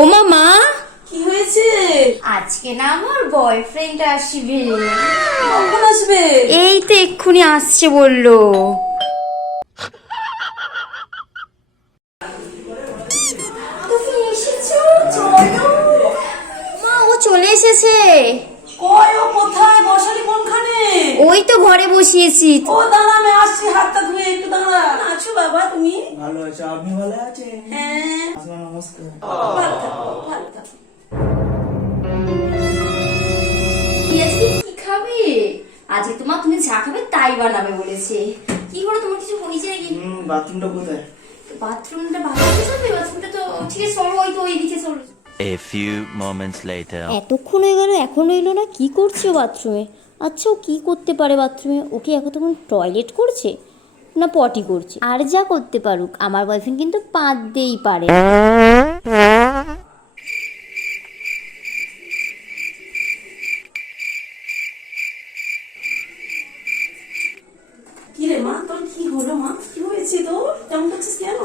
ও মা, কি হয়েছে? আজকে না আমার বয়ফ্রেন্ড আসবে। কখন আসবে? এই তো এক্ষুনি আসছে বললো। তুমি এসেছো, চলো। মা, ও চলে এসেছে। কই, ও কোথায়? বসালি কোনখানে? ওই তো ঘরে বসিয়েছি। ও দাঁড়া, আমি আসছি, হাতটা ধুয়ে একটু দাঁড়া। আছো বাবা তুমি? ভালো আছো? আপনি ভালো আছেন? হ্যাঁ, আসলে নমস্কার। ভালো থাকো, ভালো থাকো। কি খাবে আজকে? তুমি যা খাবে তাই বানাবে বলেছে। কি হলো, তোমার কিছু হয়েছে নাকি? বাথরুমটা কোথায়? বাথরুমটা বাথরুমে যাবে? বাথরুমটা তো ঠিক আছে, চলো, ওই তো ওই দিকে চলো। A few moments later. এতক্ষণ হয়ে গেল এখনো এলো না, কি করছে ও বাথরুমে? আচ্ছা, ও কি করতে পারে বাথরুমে? ওকে এতক্ষণ টয়লেট করছে না পটি করছে? আর যা করতে পারুক, আমার বয়ফ্রেন্ড কিন্তু পাততেই পারে। কি রে মা, তোর কি হলো মা? কি হয়েছে তোর? কেমন করছিস কেন?